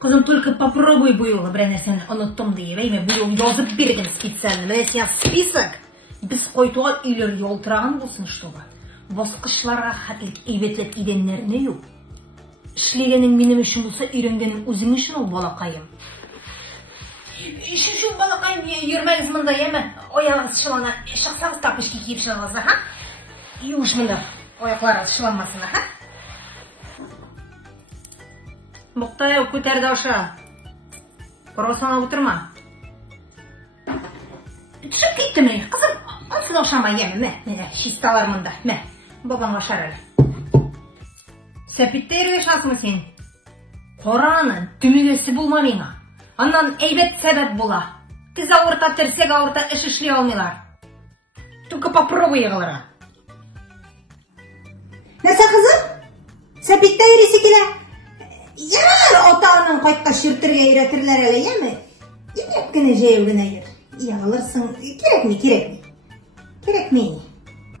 Кызым, только попробуй буюлы бір нәрсені ұныттым дейіп, әйме буюл yazып берген специально. Міне сен список. Біз қойтуға үйлер елтыраған болсын, чтобы. Басқышларға хәтлік ебетлет иденлеріне ю. Ішлегенің менің үшін болса, үйренгенің өзің үшін ол балақайым. Şu balakayım yürümeniz mında yeme. Oyağınız şılana şıksanız tapışki kiyip şılanızda ha? Yuş mında oyaklarınız şılanmasına ha? Muhtaya көтерді аша. Құрасана отырма. Түсіп кетті міне. Қызым, алсын аушама еме. Міне, шисталар мұнда. Мә, бабаңға шарар. Сәпеттері шасымы сен. Қораның түмегесі болма меңа. Аннан әйбет сәбәт бола. Кіз ауырта, тірсек ауырта, іш ішлей алмайлар. Только попробуй еғылыра. Нәрсе қызым? Сәпетті ересі келе? Яр, отағының қайтқа шүртірге үйретірлер әлі, еме? Емеп кіні жайылғына ер. Еғылырсың, керек ме? Керек ме?